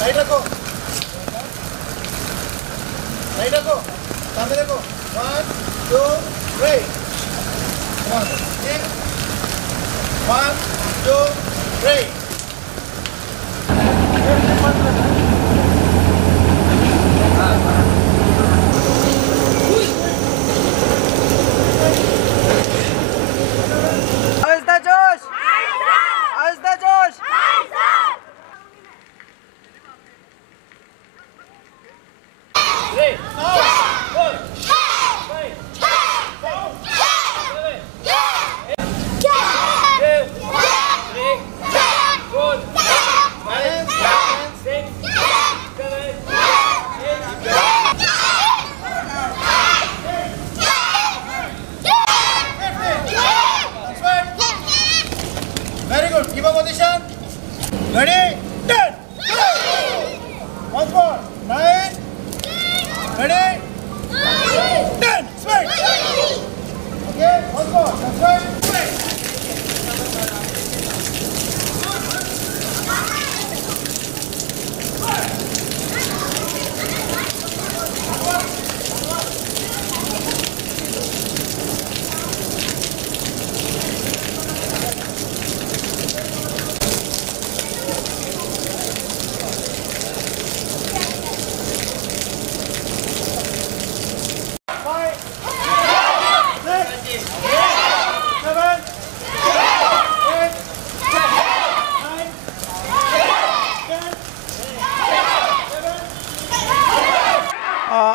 Right रखो, right रखो, सामने देखो। 1 2 3 1 2 3 Keep up position. Ready? Turn. Once more. 9. Ready? Turn. Swing. Okay. Once more. Swing. Swing.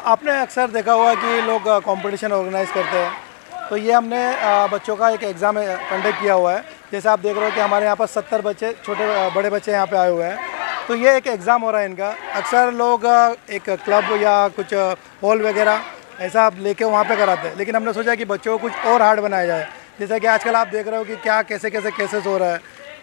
आपने अक्सर देखा होगा कि लोग कंपटीशन ऑर्गेनाइज करते हैं, तो ये हमने बच्चों का एक एग्ज़ाम कंडक्ट किया हुआ है। जैसे आप देख रहे हो कि हमारे यहाँ पर 70 बच्चे, छोटे बड़े बच्चे यहाँ पे आए हुए हैं, तो ये एक एग्ज़ाम हो रहा है इनका। अक्सर लोग एक क्लब या कुछ हॉल वगैरह ऐसा लेके वहाँ पे कराते हैं, लेकिन हमने सोचा कि बच्चों को कुछ और हार्ड बनाया जाए। जैसा कि आजकल आप देख रहे हो कि क्या कैसे कैसे केसेस हो रहा है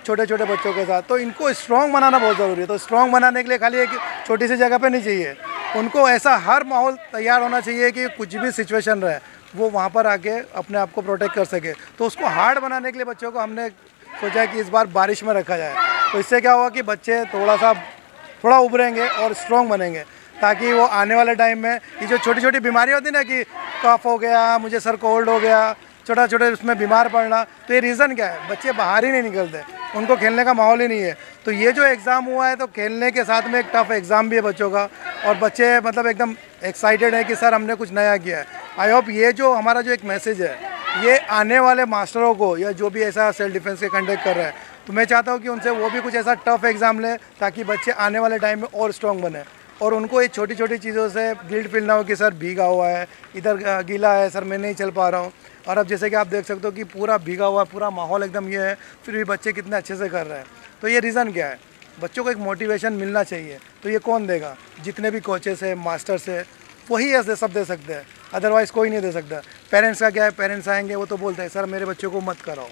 छोटे छोटे बच्चों के साथ, तो इनको स्ट्रॉन्ग बनाना बहुत ज़रूरी है। तो स्ट्रॉन्ग बनाने के लिए खाली एक छोटी सी जगह पे नहीं चाहिए, उनको ऐसा हर माहौल तैयार होना चाहिए कि कुछ भी सिचुएशन रहे वो वहाँ पर आके अपने आप को प्रोटेक्ट कर सके। तो उसको हार्ड बनाने के लिए बच्चों को हमने सोचा कि इस बार बारिश में रखा जाए। तो इससे क्या होगा कि बच्चे थोड़ा उभरेंगे और स्ट्रॉन्ग बनेंगे, ताकि वो आने वाले टाइम में ये जो छोटी छोटी बीमारी होती है ना कि कफ हो गया, मुझे सर कोल्ड हो गया, छोटा छोटे उसमें बीमार पड़ना, तो ये रीज़न क्या है? बच्चे बाहर ही नहीं निकलते, उनको खेलने का माहौल ही नहीं है। तो ये जो एग्ज़ाम हुआ है तो खेलने के साथ में एक टफ एग्ज़ाम भी है बच्चों का, और बच्चे मतलब एकदम एक्साइटेड है कि सर हमने कुछ नया किया है। आई होप ये जो हमारा जो एक मैसेज है ये आने वाले मास्टरों को या जो भी ऐसा सेल्फ डिफेंस के कंडक्ट कर रहे हैं, तो मैं चाहता हूँ कि उनसे वो भी कुछ ऐसा टफ एग्ज़ाम लें ताकि बच्चे आने वाले टाइम में और स्ट्रॉन्ग बने, और उनको ये छोटी छोटी चीज़ों से गिल्ट फील ना हो कि सर भीगा हुआ है, इधर गीला है, सर मैं नहीं चल पा रहा हूँ। और अब जैसे कि आप देख सकते हो कि पूरा भीगा हुआ पूरा माहौल एकदम ये है, फिर भी बच्चे कितने अच्छे से कर रहे हैं। तो ये रीज़न क्या है? बच्चों को एक मोटिवेशन मिलना चाहिए। तो ये कौन देगा? जितने भी कोचेस है, मास्टर्स है, वही ऐसे सब दे सकते हैं, अदरवाइज़ कोई नहीं दे सकता। पेरेंट्स का क्या है? पेरेंट्स आएंगे वो तो बोलते हैं सर मेरे बच्चों को मत कराओ,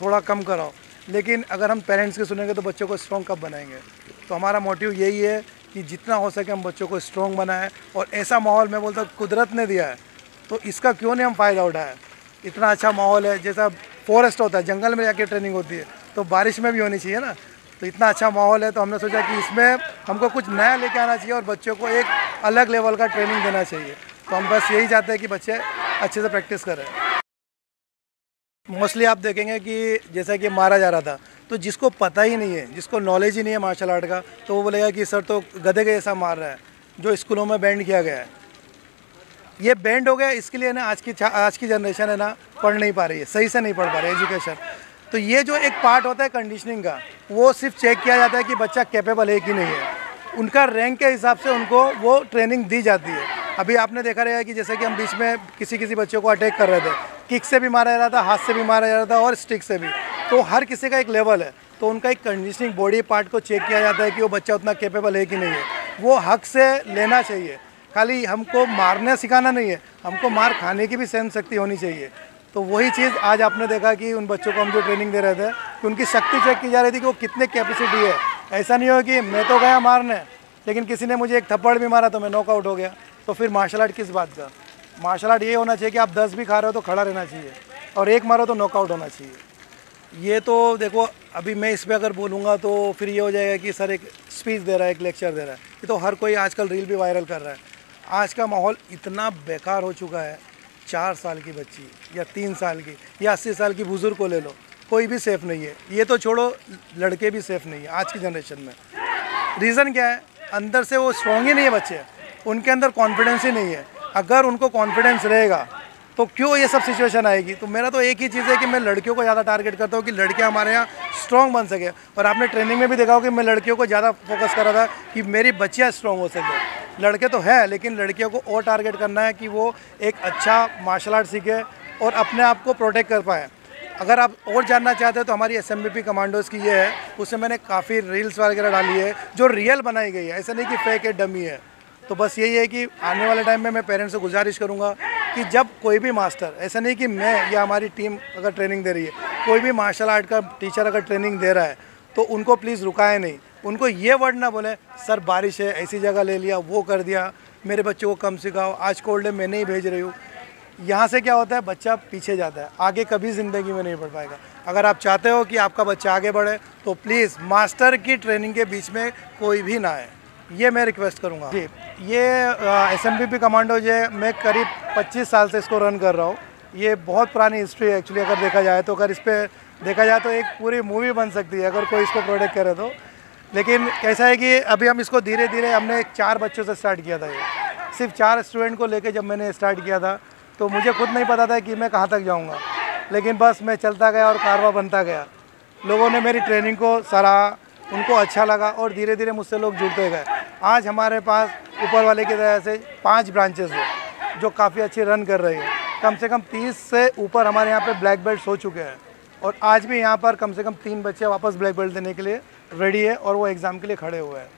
थोड़ा कम कराओ, लेकिन अगर हम पेरेंट्स की सुनेंगे तो बच्चों को स्ट्रॉन्ग कब बनाएंगे? तो हमारा मोटिव यही है कि जितना हो सके हम बच्चों को स्ट्रॉन्ग बनाएं, और ऐसा माहौल मैं बोलता हूँ कुदरत ने दिया है तो इसका क्यों नहीं हम फ़ायदा उठाएं। इतना अच्छा माहौल है, जैसा फॉरेस्ट होता है, जंगल में जाके ट्रेनिंग होती है, तो बारिश में भी होनी चाहिए ना। तो इतना अच्छा माहौल है, तो हमने सोचा कि इसमें हमको कुछ नया लेके आना चाहिए और बच्चों को एक अलग लेवल का ट्रेनिंग देना चाहिए। तो हम बस यही चाहते हैं कि बच्चे अच्छे से प्रैक्टिस करें। मोस्टली आप देखेंगे कि जैसा कि मारा जा रहा था, तो जिसको पता ही नहीं है, जिसको नॉलेज ही नहीं है मार्शल आर्ट का, तो वो बोलेगा कि सर तो गधे के जैसा मार रहा है। जो स्कूलों में बैंड किया गया है, ये बैंड हो गया इसके लिए ना आज की जनरेशन है ना पढ़ नहीं पा रही है, सही से नहीं पढ़ पा रही है एजुकेशन। तो ये जो एक पार्ट होता है कंडीशनिंग का, वो सिर्फ चेक किया जाता है कि बच्चा कैपेबल है कि नहीं है। उनका रैंक के हिसाब से उनको वो ट्रेनिंग दी जाती है। अभी आपने देखा रहेगा कि जैसे कि हम बीच में किसी बच्चों को अटैक कर रहे थे, किक से भी मारा जा रहा था, हाथ से भी मारा जा रहा था और स्टिक से भी। तो हर किसी का एक लेवल है, तो उनका एक कंडीशनिंग बॉडी पार्ट को चेक किया जाता है कि वो बच्चा उतना कैपेबल है कि नहीं है। वो हक से लेना चाहिए, खाली हमको मारने सिखाना नहीं है, हमको मार खाने की भी सहन शक्ति होनी चाहिए। तो वही चीज़ आज आपने देखा कि उन बच्चों को हम जो ट्रेनिंग दे रहे थे कि उनकी शक्ति चेक की जा रही थी कि वो कितने कैपेसिटी है। ऐसा नहीं हो कि मैं तो गया मारने लेकिन किसी ने मुझे एक थप्पड़ भी मारा तो मैं नॉकआउट हो गया। तो फिर मार्शल आर्ट किस बात का? मार्शल आर्ट ये होना चाहिए कि आप 10 भी खा रहे हो तो खड़ा रहना चाहिए, और एक मारो तो नॉकआउट होना चाहिए। ये तो देखो, अभी मैं इस पे अगर बोलूँगा तो फिर ये हो जाएगा कि सर एक स्पीच दे रहा है, एक लेक्चर दे रहा है। ये तो हर कोई आजकल रील भी वायरल कर रहा है। आज का माहौल इतना बेकार हो चुका है, 4 साल की बच्ची या 3 साल की या 80 साल की बुज़ुर्ग को ले लो, कोई भी सेफ़ नहीं है। ये तो छोड़ो, लड़के भी सेफ़ नहीं है आज की जनरेशन में। रीज़न क्या है? अंदर से वो स्ट्रॉन्ग ही नहीं है बच्चे, उनके अंदर कॉन्फिडेंस ही नहीं है। अगर उनको कॉन्फिडेंस रहेगा तो क्यों ये सब सिचुएशन आएगी? तो मेरा तो एक ही चीज़ है कि मैं लड़कियों को ज़्यादा टारगेट करता हूँ कि लड़कियाँ हमारे यहाँ स्ट्रॉन्ग बन सके। और आपने ट्रेनिंग में भी देखा हो कि मैं लड़कियों को ज़्यादा फोकस कर रहा था कि मेरी बच्चियाँ स्ट्रॉन्ग हो सके। लड़के तो है, लेकिन लड़कियों को और टारगेट करना है कि वो एक अच्छा मार्शल आर्ट सीखे और अपने आप को प्रोटेक्ट कर पाए। अगर आप और जानना चाहते हैं तो हमारी SMBP कमांडोज़ की ये है, उसमें मैंने काफ़ी रील्स वगैरह डाली है जो रियल बनाई गई है, ऐसा नहीं कि फेक है, डमी है। तो बस यही है कि आने वाले टाइम में मैं पेरेंट्स से गुजारिश करूंगा कि जब कोई भी मास्टर, ऐसा नहीं कि मैं या हमारी टीम अगर ट्रेनिंग दे रही है, कोई भी मार्शल आर्ट का टीचर अगर ट्रेनिंग दे रहा है तो उनको प्लीज़ रुकाए नहीं। उनको ये वर्ड ना बोले सर बारिश है, ऐसी जगह ले लिया, वो कर दिया, मेरे बच्चों को कम सिखाओ, आज कोल्ड है मैं नहीं भेज रही हूँ। यहाँ से क्या होता है, बच्चा पीछे जाता है, आगे कभी ज़िंदगी में नहीं बढ़ पाएगा। अगर आप चाहते हो कि आपका बच्चा आगे बढ़े तो प्लीज़ मास्टर की ट्रेनिंग के बीच में कोई भी ना आए, ये मैं रिक्वेस्ट करूँगा। जी, ये SMBP कमांडो जो है, मैं करीब 25 साल से इसको रन कर रहा हूँ। ये बहुत पुरानी हिस्ट्री है एक्चुअली, अगर देखा जाए तो। अगर इस पर देखा जाए तो एक पूरी मूवी बन सकती है अगर कोई इसको प्रोटेक्ट करे तो। लेकिन कैसा है कि अभी हम इसको धीरे धीरे, हमने 4 बच्चों से स्टार्ट किया था। ये सिर्फ 4 स्टूडेंट को लेके जब मैंने स्टार्ट किया था तो मुझे खुद नहीं पता था कि मैं कहाँ तक जाऊँगा, लेकिन बस मैं चलता गया और कारवा बनता गया। लोगों ने मेरी ट्रेनिंग को सराहा, उनको अच्छा लगा और धीरे धीरे मुझसे लोग जुड़ते गए। आज हमारे पास ऊपर वाले की तरह से 5 ब्रांचेस हैं जो काफ़ी अच्छी रन कर रही है। कम से कम 30 से ऊपर हमारे यहाँ पे ब्लैक बेल्ट हो चुके हैं और आज भी यहाँ पर कम से कम 3 बच्चे वापस ब्लैक बेल्ट देने के लिए रेडी है और वो एग्ज़ाम के लिए खड़े हुए हैं।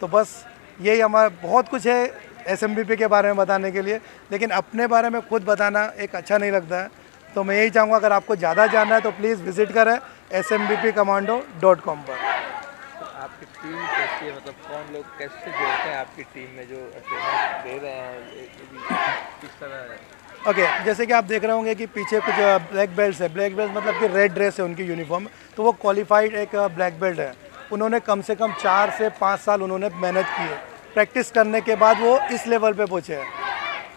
तो बस यही हमारा, बहुत कुछ है SMBP के बारे में बताने के लिए, लेकिन अपने बारे में खुद बताना एक अच्छा नहीं लगता है। तो मैं यही चाहूँगा अगर आपको ज़्यादा जानना है तो प्लीज़ विज़िट करें SMBPcommando.com पर। आपकी टीम कैसी है, मतलब कौन लोग कैसे जोड़ते हैं आपकी टीम में जो ट्रेनिंग दे रहे हैं, किस तरह है? ओके, जैसे कि आप देख रहे होंगे कि पीछे कुछ ब्लैक बेल्ट्स है। ब्लैक बेल्ट मतलब कि रेड ड्रेस है उनकी यूनिफॉर्म, तो वो क्वालिफाइड एक ब्लैक बेल्ट है। उन्होंने कम से कम 4 से 5 साल उन्होंने मेहनत की है, प्रैक्टिस करने के बाद वो इस लेवल पे पहुँचे हैं।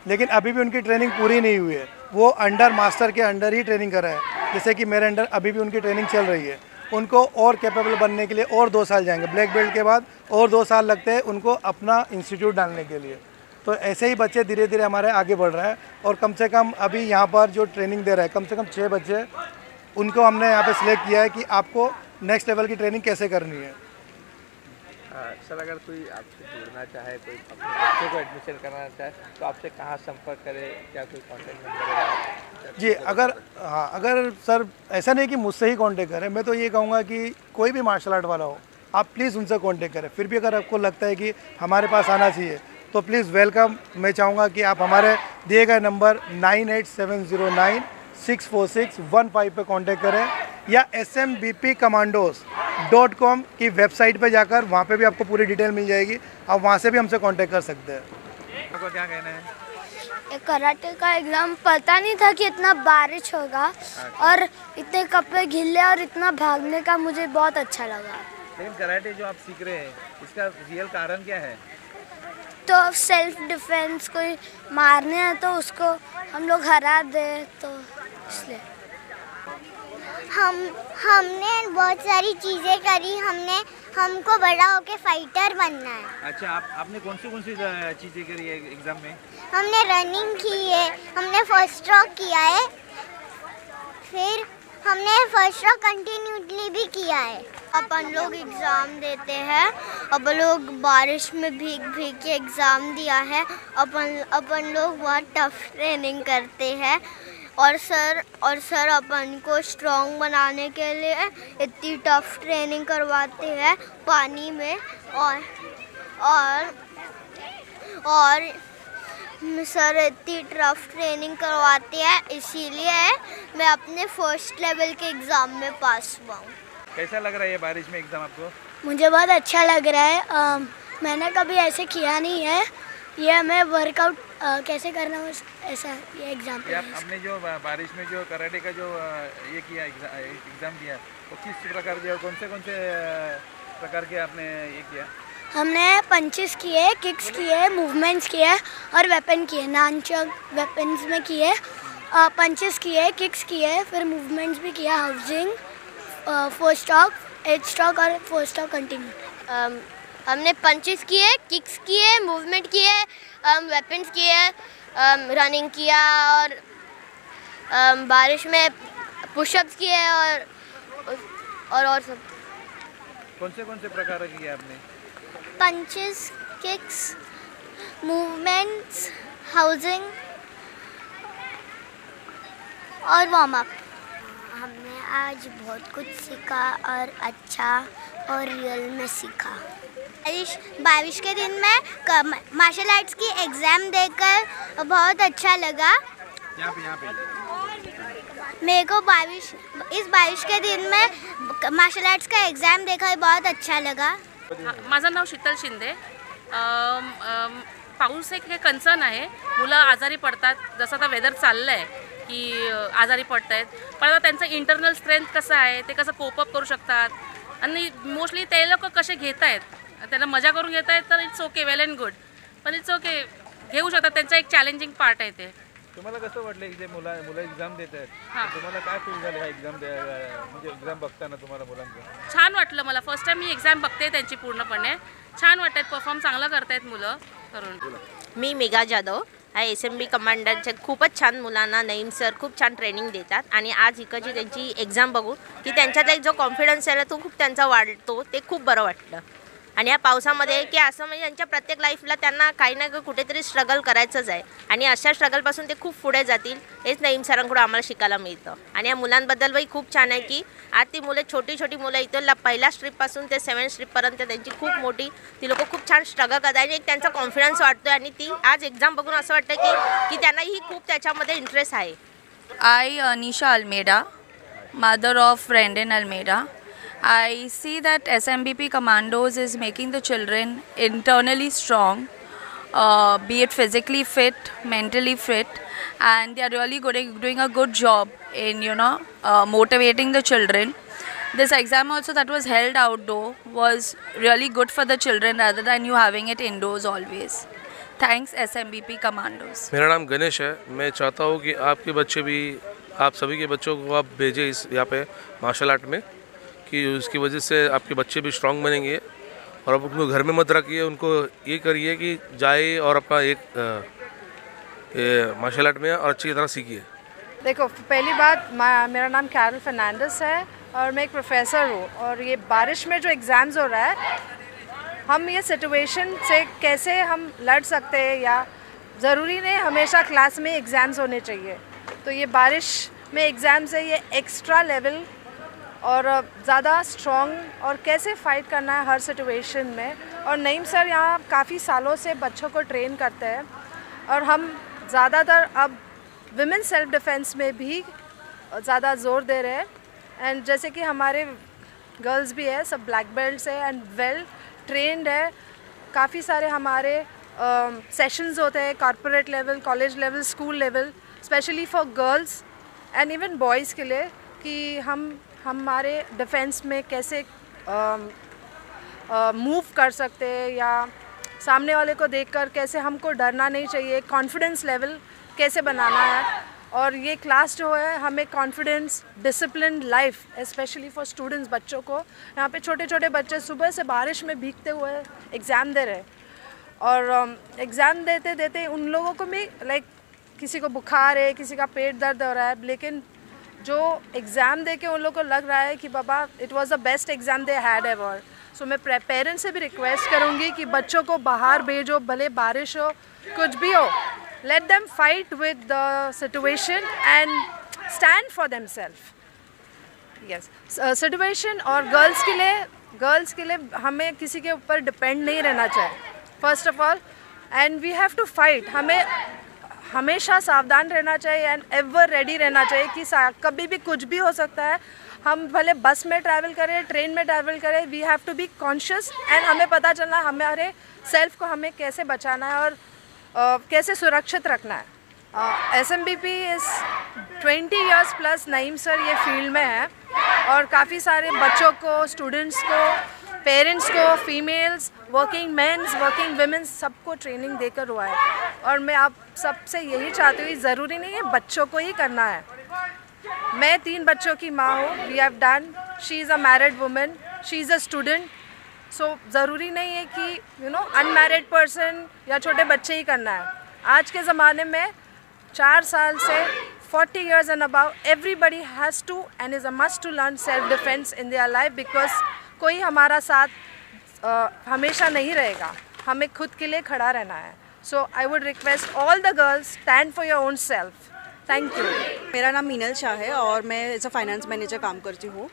लेकिन अभी भी उनकी ट्रेनिंग पूरी नहीं हुई है, वो अंडर मास्टर के अंडर ही ट्रेनिंग कर रहे हैं। जैसे कि मेरे अंडर अभी भी उनकी ट्रेनिंग चल रही है। उनको और कैपेबल बनने के लिए और 2 साल जाएंगे, ब्लैक बेल्ट के बाद और 2 साल लगते हैं उनको अपना इंस्टीट्यूट डालने के लिए। तो ऐसे ही बच्चे धीरे धीरे हमारे आगे बढ़ रहे हैं और कम से कम अभी यहाँ पर जो ट्रेनिंग दे रहा है, कम से कम 6 बच्चे, उनको हमने यहाँ पे सिलेक्ट किया है कि आपको नेक्स्ट लेवल की ट्रेनिंग कैसे करनी है। सर, अगर कोई आपसे जुड़ना चाहे, कोई अपने बच्चों को एडमिशन कराना चाहे तो आपसे कहाँ संपर्क करे, क्या कोई कॉन्टैक्ट नंबर है? जी, अगर सर ऐसा नहीं कि मुझसे ही कांटेक्ट करें, मैं तो ये कहूँगा कि कोई भी मार्शल आर्ट वाला हो, आप प्लीज़ उनसे कांटेक्ट करें। फिर भी अगर आपको लगता है कि हमारे पास आना चाहिए तो प्लीज़ वेलकम। मैं चाहूँगा कि आप हमारे दिए गए नंबर 9870964615 पे कांटेक्ट करें या SMBPcommandos.com की वेबसाइट पे जाकर, वहाँ पे भी आपको पूरी डिटेल मिल जाएगी। आप वहाँ से भी हमसे कांटेक्ट कर सकते हैं। आपको क्या कहना है? कराटे का एग्ज़ाम पता नहीं था कि इतना बारिश होगा और इतने कपड़े गिले और इतना भागने का मुझे बहुत अच्छा लगा। लेकिन कराटे जो आप सीख रहे हैं, इसका रियल कारण क्या है? तो सेल्फ डिफेंस, कोई मारने हैं तो उसको हम लोग हरा दे, तो इसलिए हमने बहुत सारी चीज़ें करी। हमको बड़ा होके फाइटर बनना है। अच्छा, आपने कौन सी चीज़ें करी है एग्ज़ाम में? हमने रनिंग की है, हमने फर्स्ट स्ट्रोक किया है, फिर हमने फर्स्ट स्ट्रोक कंटिन्यूसली भी किया है। अपन लोग एग्ज़ाम देते हैं, अपन लोग बारिश में भीग भीग के एग्ज़ाम दिया है। अपन लोग बहुत टफ ट्रेनिंग करते हैं और सर अपन को स्ट्रॉन्ग बनाने के लिए इतनी टफ ट्रेनिंग करवाते हैं पानी में और सर इतनी टफ ट्रेनिंग करवाते हैं, इसीलिए मैं अपने फर्स्ट लेवल के एग्ज़ाम में पास हुआ हूँ। कैसा लग रहा है ये बारिश में एग्ज़ाम आपको? मुझे बहुत अच्छा लग रहा है। मैंने कभी ऐसे किया नहीं है। ये हमें वर्कआउट कैसे करना हो ऐसा ये एग्जाम ये आपने जो बारिश में जो कराटे का जो ये किया एग्ज़ाम दिया तो किस प्रकार के कौन से प्रकार के आपने ये किया? हमने पंचेस किए, किक्स किए, मूवमेंट्स किए और वेपन किए। नानचक वेपन्स में किए, पंचेस किए, किक्स किए, फिर मूवमेंट्स भी किया, हाउसिंग, 4 स्टॉक, 8 स्टॉक और 4 स्टॉक कंटिन्यू। हमने पंचेस किए, किक्स किए, मूवमेंट किए, वेपन्स किए, रनिंग किया और बारिश में पुशअप्स किए और सब। कौन से प्रकार किए आपने? पंचेस, किक्स, मूवमेंट्स, हाउसिंग और वार्म अप। हमने आज बहुत कुछ सीखा और अच्छा और रियल में सीखा। बारिश के दिन में मार्शल आर्ट्स की एग्ज़ाम देकर बहुत अच्छा लगा। यहाँ पे मेरे को इस बारिश के दिन में मार्शल आर्ट्स का एग्ज़ाम देखकर बहुत अच्छा लगा। माझं नाव शीतल शिंदे। पाऊस एक हे कन्सर्न आहे, मुलं आजारी पडतात, जसं आता वेदर चाललं आहे की आजारी पडत आहेत, पण आता त्यांचं इंटरनल स्ट्रेंथ कसं आहे, ते कसं कोपअप करू शकतात आणि मोस्टली ते लोक कसे घेत आहेत, त्यांना मजा करून घेत आहेत तर it's okay, well and good, पण इट्स ओके, घेऊ शकतात, त्यांचा एक चॅलेंजिंग पार्ट आहे ते. तुम्हाला कसं वाटलं की जे मुलं एक्झाम देत आहेत तुम्हाला काय फील झालं हा म्हणजे एक्झाम बघताना तुम्हाला मुलांचं? छान वाटलं मला. फर्स्ट टाइम मी एक्झाम बघते त्यांची पूर्णपणे. छान वाटत, परफॉर्म चांगला करतायत मुलं करून. मी मेघा जाधव आहे, SMB कमांडरचे. खूपच छान मुलांना नईम सर खूप छान ट्रेनिंग देतात आणि आज इकडची त्यांची एक्झाम बघू की त्यांच्यात एक जो कॉन्फिडन्स आहे तो खूप त्यांचा वाढतो, ते खूप बरं वाटलं. आणि या पावसामध्ये की असं म्हणजे त्यांच्या प्रत्येक लाईफला त्यांना काही ना काही कुठेतरी स्ट्रगल करायचंच आहे आणि अशा स्ट्रगलपासून ते खूप पुढे जातील, हेच नईम सरांकडून आम्हाला शिकायला मिळतं. आणि या मुलांबद्दलही खूप छान आहे की आज ती मुलं छोटी मुलं इथं पहिल्या स्ट्रीपपासून ते 7th स्ट्रीपपर्यंत त्यांची खूप मोठी ती लोक खूप छान स्ट्रगल करतात आणि एक त्यांचा कॉन्फिडन्स वाटतो आणि ती आज एक्झाम बघून असं वाटतं की त्यांनाही खूप त्याच्यामध्ये इंटरेस्ट आहे. I, Nisha Almeida, mother of Brendan Almeida. I see that SMBP Commandos is making the children internally strong, be it physically fit, mentally fit, and they are really doing a good job in motivating the children. This exam also that was held outdoor was really good for the children rather than you having it indoors always. Thanks SMBP Commandos. मेरा नाम गणेश है. मैं चाहता हूँ कि आपके बच्चे भी, आप सभी के बच्चों को आप भेजें इस यहाँ पे मार्शल आर्ट में, कि उसकी वजह से आपके बच्चे भी स्ट्रांग बनेंगे. और आप उनको घर में मत रखिए, उनको ये करिए कि जाए और अपना एक मार्शल आर्ट में और अच्छी तरह सीखिए. देखो, पहली बात, मेरा नाम कैरल फर्नांडिस है और मैं एक प्रोफेसर हूँ. और ये बारिश में जो एग्ज़ाम्स हो रहा है, हम ये सिचुएशन से कैसे हम लड़ सकते हैं, या ज़रूरी नहीं हमेशा क्लास में एग्ज़ाम्स होने चाहिए. तो ये बारिश में एग्ज़ाम्स है, ये एक्स्ट्रा लेवल और ज़्यादा स्ट्रॉन्ग और कैसे फ़ाइट करना है हर सिचुएशन में. और नईम सर यहाँ काफ़ी सालों से बच्चों को ट्रेन करते हैं और हम ज़्यादातर अब विमेन सेल्फ डिफेंस में भी ज़्यादा ज़ोर दे रहे हैं. एंड जैसे कि हमारे गर्ल्स भी है, सब ब्लैक बेल्ट्स है एंड वेल ट्रेंड है. काफ़ी सारे हमारे सेशंस होते हैं corporate level, college level, school level, specially for girls and even boys के लिए, कि हम हमारे डिफेंस में कैसे मूव कर सकते हैं या सामने वाले को देखकर कैसे हमको डरना नहीं चाहिए, कॉन्फिडेंस लेवल कैसे बनाना है. और ये क्लास जो है हमें confidence, discipline life, specially for students, बच्चों को, यहाँ पे छोटे छोटे बच्चे सुबह से बारिश में भीगते हुए एग्ज़ाम दे रहे हैं. और एग्ज़ाम देते देते उन लोगों को भी लाइक किसी को बुखार है, किसी का पेट दर्द हो रहा है, लेकिन जो एग्ज़ाम दे के उन लोगों को लग रहा है कि बाबा it was the best exam they had ever. So मैं पेरेंट्स से भी रिक्वेस्ट करूँगी कि बच्चों को बाहर भेजो, भले बारिश हो, कुछ भी हो, let them fight with the situation and stand for themselves. Yes, situation. और गर्ल्स के लिए हमें किसी के ऊपर डिपेंड नहीं रहना चाहिए, first of all, and we have to fight. हमें हमेशा सावधान रहना चाहिए एंड एवर रेडी रहना चाहिए कि कभी भी कुछ भी हो सकता है. हम भले बस में ट्रैवल करें, ट्रेन में ट्रैवल करें, we have to be conscious and हमें पता चलना हमारे सेल्फ को हमें कैसे बचाना है. और कैसे सुरक्षित रखना है। SMBP is 20 years plus Naeem sir ये फील्ड में है और काफ़ी सारे बच्चों को, स्टूडेंट्स को, पेरेंट्स को, females, working mens, working womens सबको ट्रेनिंग देकर हुआ है। और मैं आप सबसे यही चाहती हूँ, ज़रूरी नहीं है बच्चों को ही करना है। मैं 3 बच्चों की माँ हूँ, we have done, she is a married women, she is a student, so ज़रूरी नहीं है कि अनमैरिड पर्सन या छोटे बच्चे ही करना है। आज के ज़माने में 4 साल से 40 years and above, everybody has to and is a must to learn self-defense in their life because कोई हमारा साथ हमेशा नहीं रहेगा, हमें खुद के लिए खड़ा रहना है। So I would request all the girls, stand for your own self. Thank you. मेरा नाम मीनल शाह है और मैं एज अ फाइनेंस मैनेजर काम करती हूँ।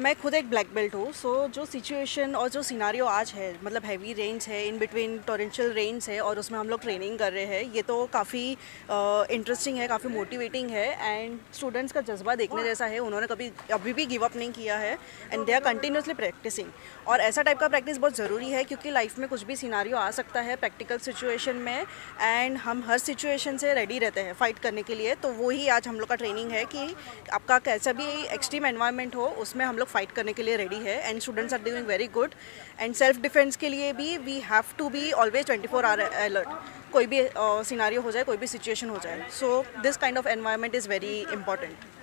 मैं खुद एक ब्लैक बेल्ट हूँ। जो सिचुएशन और जो सिनारियो आज है, मतलब हैवी रेंज है, इन बिटवीन टोरेंशियल रेंज है और उसमें हम लोग ट्रेनिंग कर रहे हैं, ये तो काफ़ी इंटरेस्टिंग है, काफ़ी मोटिवेटिंग है एंड स्टूडेंट्स का जज्बा देखने जैसा है। उन्होंने अभी भी गिव अप नहीं किया है and they are continuously practising. और ऐसा टाइप का प्रैक्टिस बहुत ज़रूरी है क्योंकि लाइफ में कुछ भी सिनारियो आ सकता है प्रैक्टिकल सिचुएशन में एंड हम हर सिचुएशन से रेडी रहते हैं फाइट करने के लिए। तो वही आज हम लोग का ट्रेनिंग है कि आपका कैसा भी एक्सट्रीम एनवायरनमेंट हो उसमें हम लोग फाइट करने के लिए रेडी है and students are doing very good. And self defence के लिए भी we have to be always 24 hour alert, कोई भी सिनारियो हो जाए, कोई भी सिचुएशन हो जाए। So this kind of environment is very important.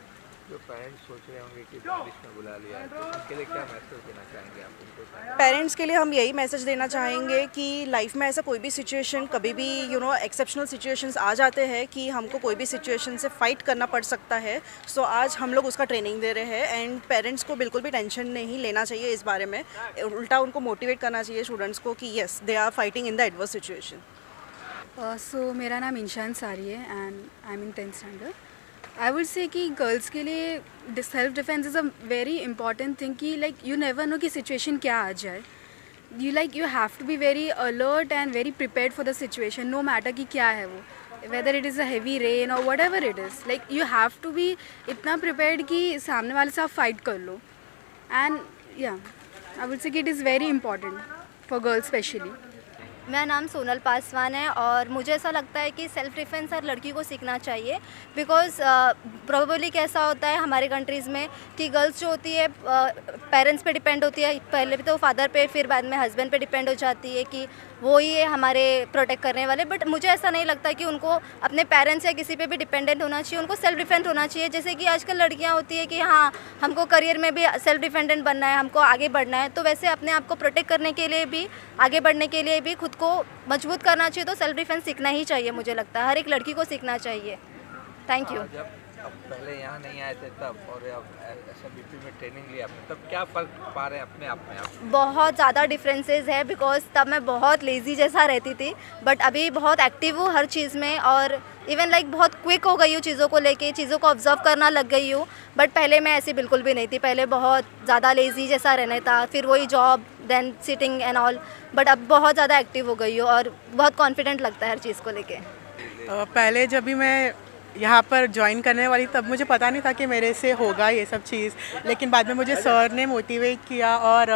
जो पेरेंट्स सोच रहे होंगे कि पुलिस में बुला लिया है, तो उनके लिए क्या मैसेज देना चाहेंगे आप उनको? पेरेंट्स के लिए हम यही मैसेज देना चाहेंगे कि लाइफ में ऐसा कोई भी सिचुएशन, कभी भी एक्सेप्शनल सिचुएशंस आ जाते हैं कि हमको कोई भी सिचुएशन से फाइट करना पड़ सकता है। सो आज हम लोग उसका ट्रेनिंग दे रहे हैं एंड पेरेंट्स को बिल्कुल भी टेंशन नहीं लेना चाहिए इस बारे में, उल्टा उनको मोटिवेट करना चाहिए स्टूडेंट्स को कि yes they are fighting in the adverse situation. मेरा नाम इंशान सारी है and I am in 10th standard. I would say कि गर्ल्स के लिए self defence is a very important thing कि लाइक यू नेवर नो कि सिचुएशन क्या आ जाए। You have to be very alert and very prepared for the situation, no matter कि क्या है वो, whether it is a heavy rain और whatever it is, like you have to be इतना प्रिपेयर्ड कि सामने वाले से आप फाइट कर लो। एंड या आई वुड से कि it is very important for girls specially. मेरा नाम सोनल पासवान है और मुझे ऐसा लगता है कि सेल्फ डिफेंस हर लड़की को सीखना चाहिए बिकॉज़ प्रोबेबली कैसा होता है हमारे कंट्रीज़ में कि गर्ल्स जो होती है पेरेंट्स पे डिपेंड होती है, पहले भी तो फादर पे, फिर बाद में हस्बैंड पे डिपेंड हो जाती है कि वो ही है हमारे प्रोटेक्ट करने वाले। बट मुझे ऐसा नहीं लगता कि उनको अपने पेरेंट्स या किसी पे भी डिपेंडेंट होना चाहिए, उनको सेल्फ डिफेंड होना चाहिए। जैसे कि आजकल लड़कियां होती है कि हाँ हमको करियर में भी सेल्फ डिपेंडेंट बनना है, हमको आगे बढ़ना है, तो वैसे अपने आप को प्रोटेक्ट करने के लिए भी, आगे बढ़ने के लिए भी खुद को मजबूत करना चाहिए। तो सेल्फ डिफेंस सीखना ही चाहिए, मुझे लगता है हर एक लड़की को सीखना चाहिए। Thank you. जब पहले यहाँ नहीं आए थे तब और अब SMBP में ट्रेनिंग लिया आपने, तब क्या फ़र्क पा रहे हैं अपने आप में आप? बहुत ज़्यादा डिफरेंसेस है बिकॉज तब मैं बहुत लेज़ी जैसा रहती थी बट अभी बहुत एक्टिव हूँ हर चीज़ में और इवन लाइक बहुत क्विक हो गई हूँ चीज़ों को लेके, चीज़ों को ऑब्जर्व करना लग गई हूँ। बट पहले मैं ऐसी बिल्कुल भी नहीं थी, पहले बहुत ज़्यादा लेज़ी जैसा रहना था, फिर वही job then sitting and all. But अब बहुत ज़्यादा एक्टिव हो गई हूँ और बहुत कॉन्फिडेंट लगता है हर चीज़ को लेके। पहले जब भी मैं यहाँ पर ज्वाइन करने वाली तब मुझे पता नहीं था कि मेरे से होगा ये सब चीज़, लेकिन बाद में मुझे सर ने मोटिवेट किया और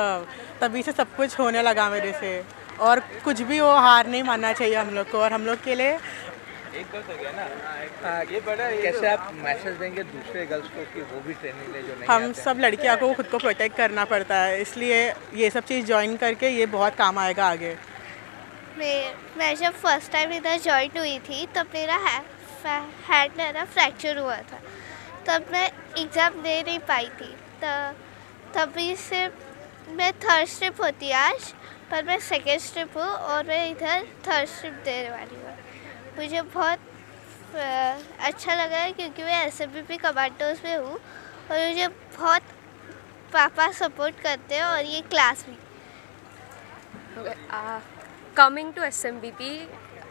तभी से सब कुछ होने लगा मेरे से। और कुछ भी हो, हार नहीं मानना चाहिए हम लोग को और हम लोग के लिए कैसे आप मैसेज देंगे दूसरे गर्ल्स को कि वो भी ट्रेनिंग ले जो नहीं हम सब लड़कियों को खुद को प्रोटेक्ट करना पड़ता है, इसलिए ये सब चीज़ ज्वाइन करके ये बहुत काम आएगा आगे। मैं जब फर्स्ट टाइम इधर ज्वाइन हुई थी तब मेरा हैंड मेरा फ्रैक्चर हुआ था, तब मैं एग्ज़ाम दे नहीं पाई थी। तभी से मैं थर्ड स्ट्रिप होती आज, पर मैं सेकेंड स्ट्रिप हूँ और मैं इधर थर्ड स्ट्रिप देने वाली हूँ। मुझे बहुत अच्छा लगा है क्योंकि मैं SMBP कमांडोज में हूँ और मुझे बहुत पापा सपोर्ट करते हैं और ये क्लास भी। कमिंग टू SMBP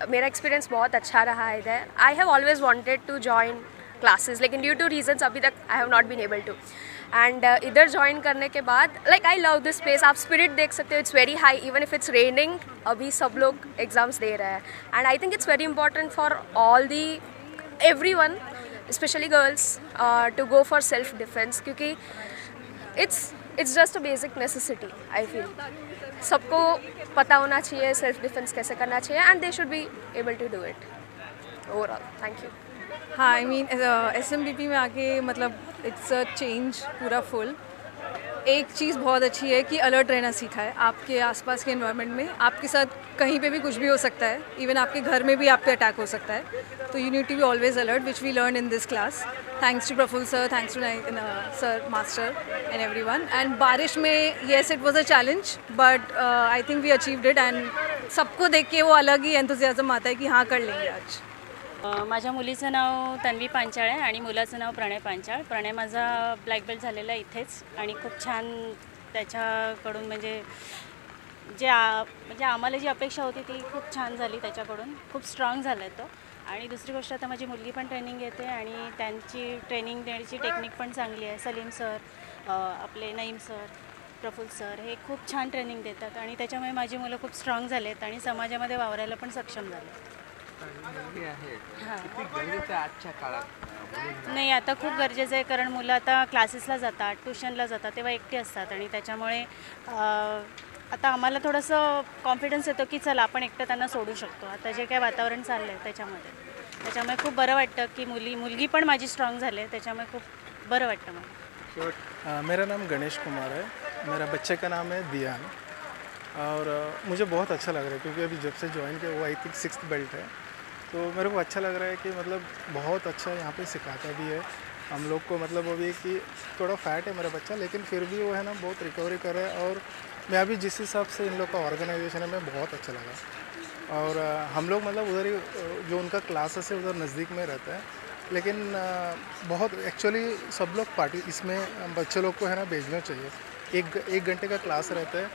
मेरा एक्सपीरियंस बहुत अच्छा रहा है इधर। I have always wanted to join classes लेकिन ड्यू टू रीजंस अभी तक I have not been able to. And इधर ज्वाइन करने के बाद like I love this place. आप स्पिरिट देख सकते हो, it's very high even if it's raining. अभी सब लोग एग्जाम्स दे रहे हैं and I think it's very important for all the everyone specially girls to go for self defence क्योंकि it's just a basic necessity I feel. सबको पता होना चाहिए सेल्फ डिफेंस कैसे करना चाहिए and they should be able to do it overall. Thank you. हाँ, I mean SMBP में आके मतलब इट्स अ चेंज पूरा फुल। एक चीज़ बहुत अच्छी है कि अलर्ट रहना सीखा है। आपके आसपास के एनवायरनमेंट में आपके साथ कहीं पे भी कुछ भी हो सकता है, इवन आपके घर में भी आप पे अटैक हो सकता है, तो you need to be always alert, which we learn in this class. Thanks to Prafull sir, thanks to sir master and everyone. And बारिश में yes it was a challenge, but I think we achieved it and सबको देख के वो अलग ही एंथुसियाझम आता है की हाँ कर लेंगे आज। माझ्या मुलीचं नाव तन्वी पांचाळ आहे आणि मुलाचं नाव प्रणय पांचाळ। प्रणय माझा ब्लॅक बेल्ट झालेला इथेच आणि खूप छान त्याच्याकडून म्हणजे म्हणजे आम्हाला जी अपेक्षा होती ती खूप छान झाली त्याच्याकडून, खूप स्ट्रॉंग झाला आहे तो। आणि दुसरी गोष्ट आता माझी मुलगी पण ट्रेनिंग घेते आणि त्यांची ट्रेनिंग देण्याची टेक्निक पण चांगली आहे। सलीम सर, आपले नईम सर, प्रफुल्ल सर हे खूप छान ट्रेनिंग देतात आणि त्याच्यामुळे माझी मुलं खूप स्ट्रॉंग झालेत आणि समाजामध्ये वावरायला पण सक्षम झाले। नाही, आता खूप गरजेचं आहे, कारण मुलं आता क्लासेसला जातात, ट्युशनला जातात, तेव्हा एकटी असतात आणि त्याच्यामुळे आता आम्हाला थोडंसं कॉन्फिडन्स येतो की चला आपण एकटं त्यांना सोडू शकतो। आता जे काही वातावरण चाललं आहे त्याच्यामुळे खूप बरं वाटतं की मुलगी पण माझी स्ट्रॉंग झाली आहे, त्याच्यामुळे खूप बरं वाटतं मला। मेरा नाम गणेश कुमार है, मेरा बच्चे का नाम है दियान और मुझे बहुत अच्छा लग रहा है क्योंकि अभी जब से ज्वाइन किया वो आई थिंक 6th बेल्ट है, तो मेरे को अच्छा लग रहा है कि मतलब बहुत अच्छा यहाँ पे सिखाता भी है हम लोग को। मतलब वो भी कि थोड़ा फैट है मेरा बच्चा, लेकिन फिर भी वो है ना बहुत रिकवरी कर रहा है और मैं अभी जिस हिसाब से इन लोग का ऑर्गेनाइजेशन है मैं बहुत अच्छा लगा। और हम लोग मतलब उधर ही जो उनका क्लासेस है उधर नज़दीक में रहता है, लेकिन बहुत एक्चुअली सब लोग पार्टी इसमें बच्चे लोग को है ना भेजना चाहिए। एक घंटे का क्लास रहता है।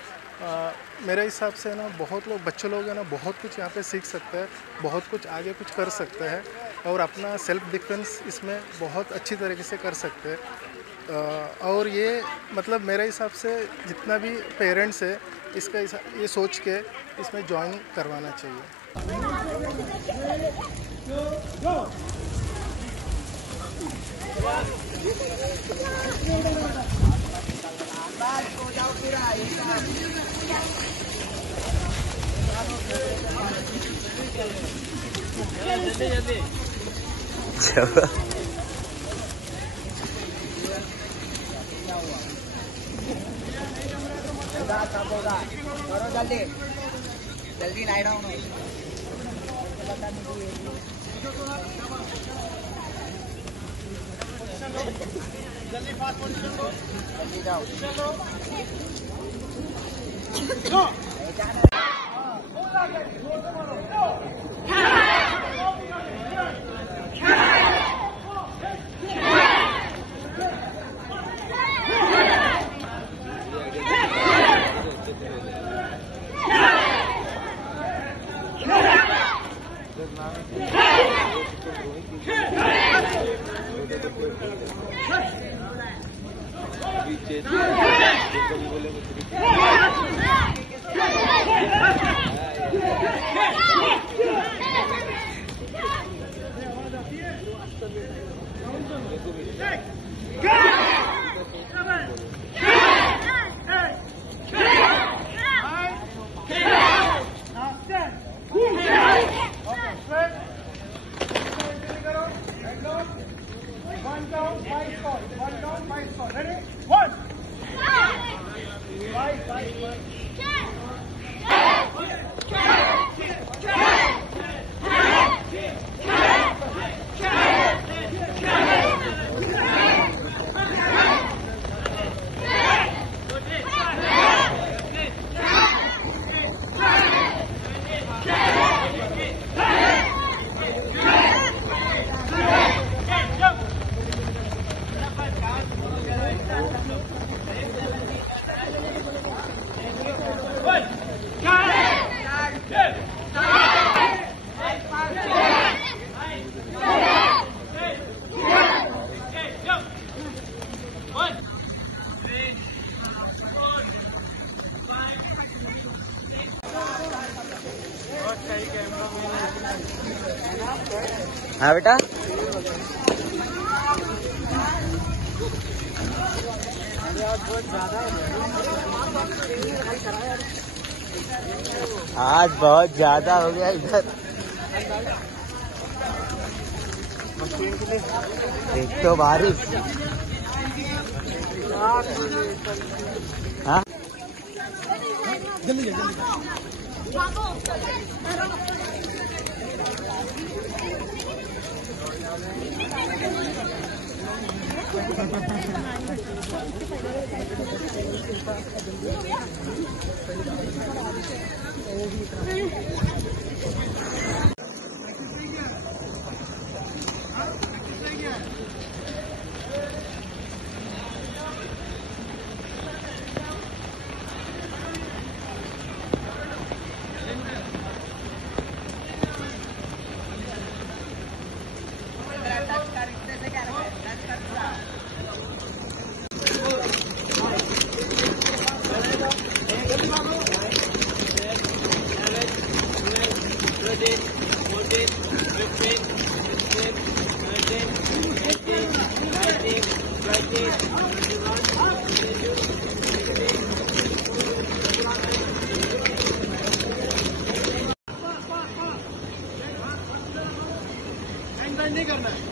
मेरे हिसाब से ना बहुत लोग बच्चे लोग हैं ना बहुत कुछ यहाँ पे सीख सकते हैं, बहुत कुछ आगे कुछ कर सकते हैं और अपना सेल्फ डिफेंस इसमें बहुत अच्छी तरीके से कर सकते हैं। और ये मतलब मेरे हिसाब से जितना भी पेरेंट्स है इसका ये सोच के इसमें ज्वाइन करवाना चाहिए। जल्दी नाइट डाउन जल्दी फास्ट पोजीशन लो, जल्दी जाओ लो हाँ बेटा बहुत ज़्यादा है। आज बहुत ज्यादा हो गया इधर। एक तो बारिश। हाँ जल्दी जल्दी नहीं करना है।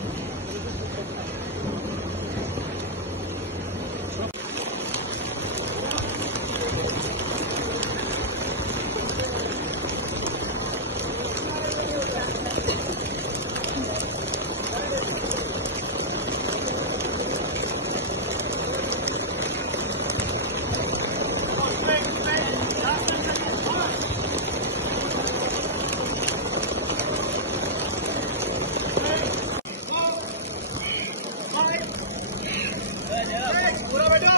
पूरा बैठो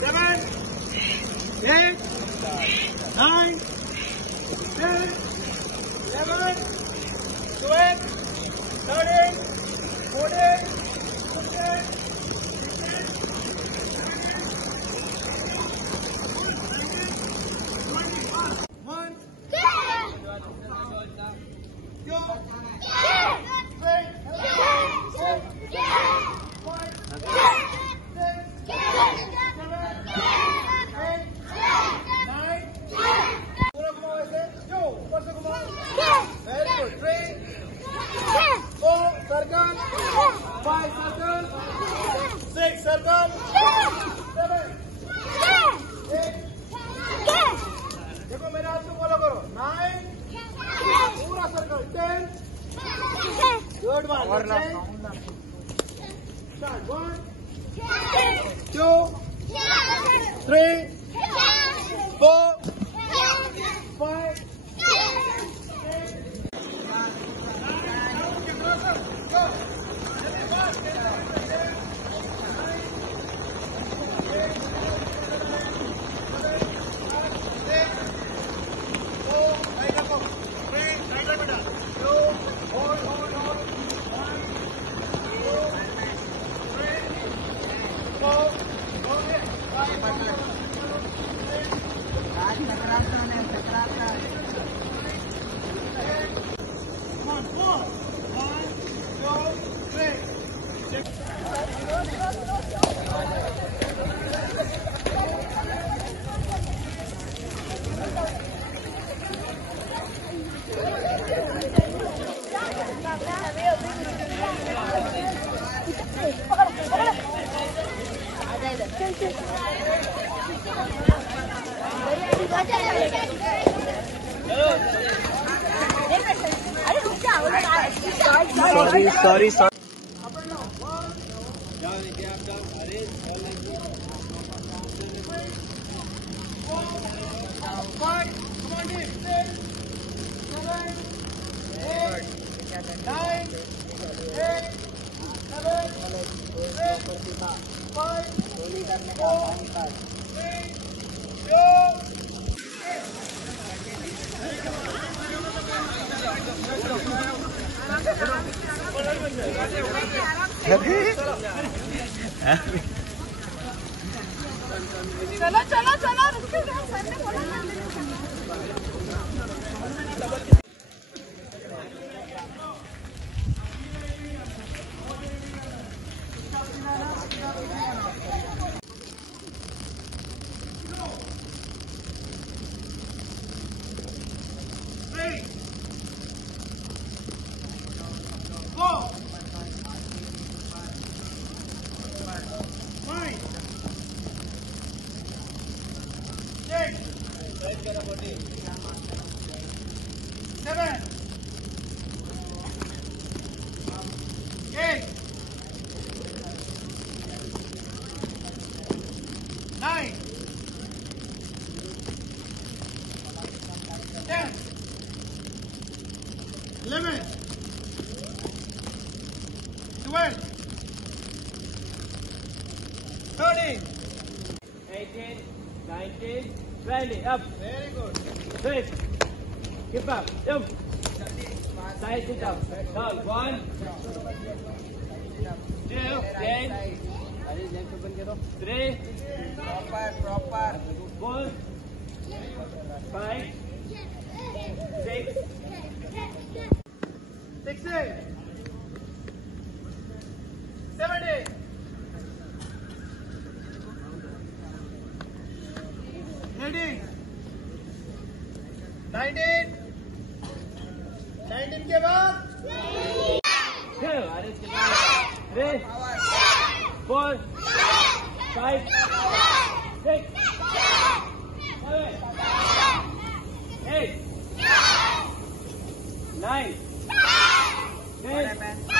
7 8 9 10 11 12 13 14 15 देखो मेरे हाथ को फॉलो करो 9 पूरा circle 10 good one start 1 2 3 4 5 sorry चलो चलो चलो 7, 8, 9, 10, 11, 12, 13, 18, 19, 20. Up. Very good. Straight. Keep up. Jump. Side sit up. Down. 1, 2, 10. 3. Proper. 4, 5, 6. 16, 17, 18, 19, 19 के बाद 3, 4, 5, 6, 7, 8, 9, 10.